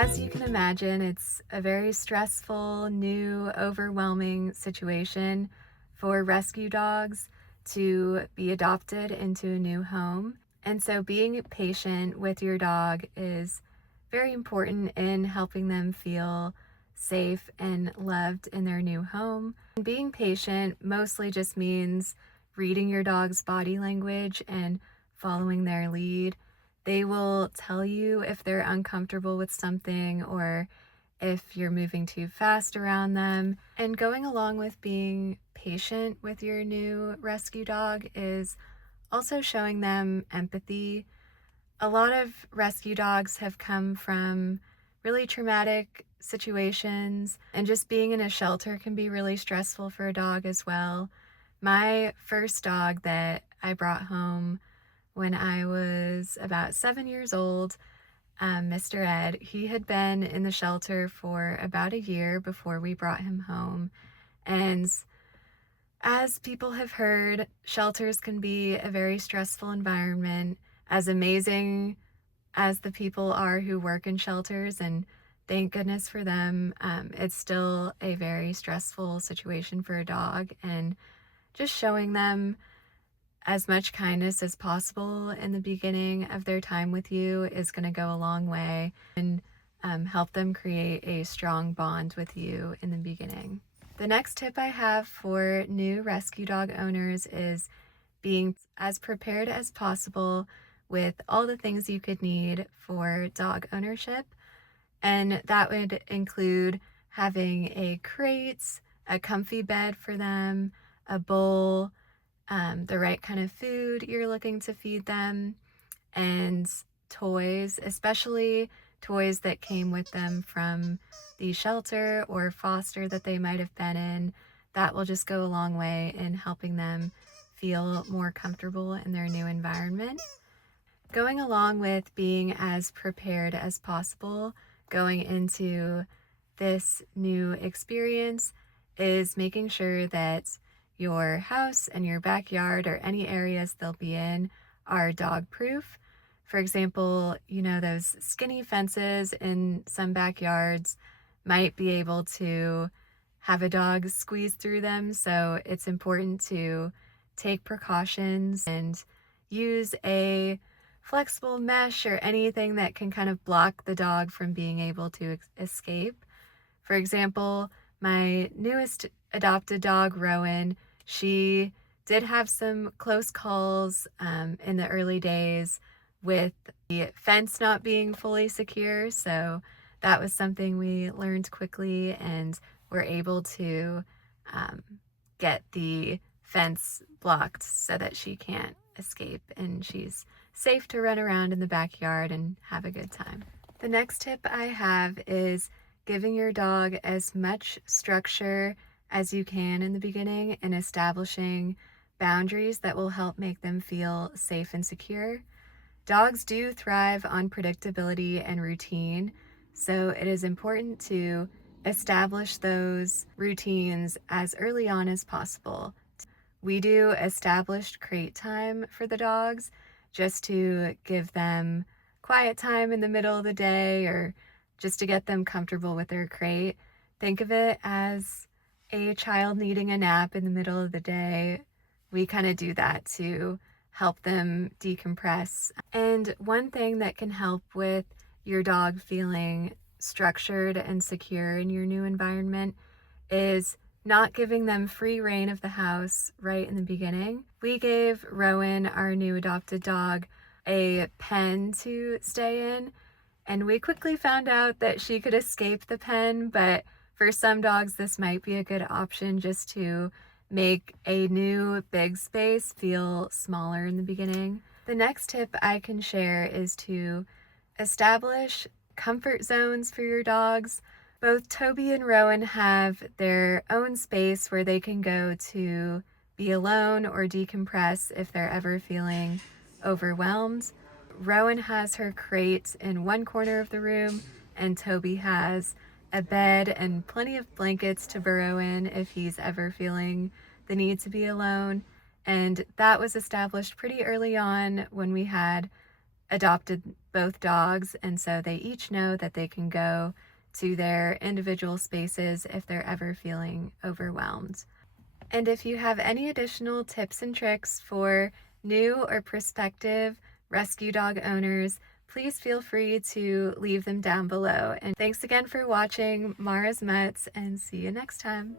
As you can imagine, it's a very stressful, new, overwhelming situation for rescue dogs to be adopted into a new home. And so being patient with your dog is very important in helping them feel safe and loved in their new home. And being patient mostly just means reading your dog's body language and following their lead. They will tell you if they're uncomfortable with something or if you're moving too fast around them. And going along with being patient with your new rescue dog is also showing them empathy. A lot of rescue dogs have come from really traumatic situations, and just being in a shelter can be really stressful for a dog as well. My first dog that I brought home when I was about 7 years old, Mr. Ed, he had been in the shelter for about a year before we brought him home. And as people have heard, shelters can be a very stressful environment. As amazing as the people are who work in shelters, and thank goodness for them, it's still a very stressful situation for a dog. And just showing them as much kindness as possible in the beginning of their time with you is going to go a long way and help them create a strong bond with you in the beginning. The next tip I have for new rescue dog owners is being as prepared as possible with all the things you could need for dog ownership. And that would include having a crate, a comfy bed for them, a bowl, the right kind of food you're looking to feed them, and toys, especially toys that came with them from the shelter or foster that they might have been in. That will just go a long way in helping them feel more comfortable in their new environment. Going along with being as prepared as possible going into this new experience is making sure that your house and your backyard or any areas they'll be in are dog proof. For example, those skinny fences in some backyards might be able to have a dog squeeze through them. So it's important to take precautions and use a flexible mesh or anything that can kind of block the dog from being able to escape. For example, my newest adopted dog, Rowan, she did have some close calls in the early days with the fence not being fully secure. So that was something we learned quickly and were able to get the fence blocked so that she can't escape and she's safe to run around in the backyard and have a good time. The next tip I have is giving your dog as much structure as you can in the beginning and establishing boundaries that will help make them feel safe and secure. Dogs do thrive on predictability and routine, so it is important to establish those routines as early on as possible. We do established crate time for the dogs just to give them quiet time in the middle of the day or just to get them comfortable with their crate. Think of it as a child needing a nap in the middle of the day. We kind of do that to help them decompress. And one thing that can help with your dog feeling structured and secure in your new environment is not giving them free reign of the house right in the beginning. We gave Rowan, our new adopted dog, a pen to stay in, and we quickly found out that she could escape the pen, but for some dogs this might be a good option just to make a new big space feel smaller in the beginning. The next tip I can share is to establish comfort zones for your dogs. Both Toby and Rowan have their own space where they can go to be alone or decompress if they're ever feeling overwhelmed. Rowan has her crate in one corner of the room, and Toby has a bed and plenty of blankets to burrow in if he's ever feeling the need to be alone. And that was established pretty early on when we had adopted both dogs, and so they each know that they can go to their individual spaces if they're ever feeling overwhelmed. And if you have any additional tips and tricks for new or prospective rescue dog owners, please feel free to leave them down below. And thanks again for watching Mara's Mutts, and see you next time.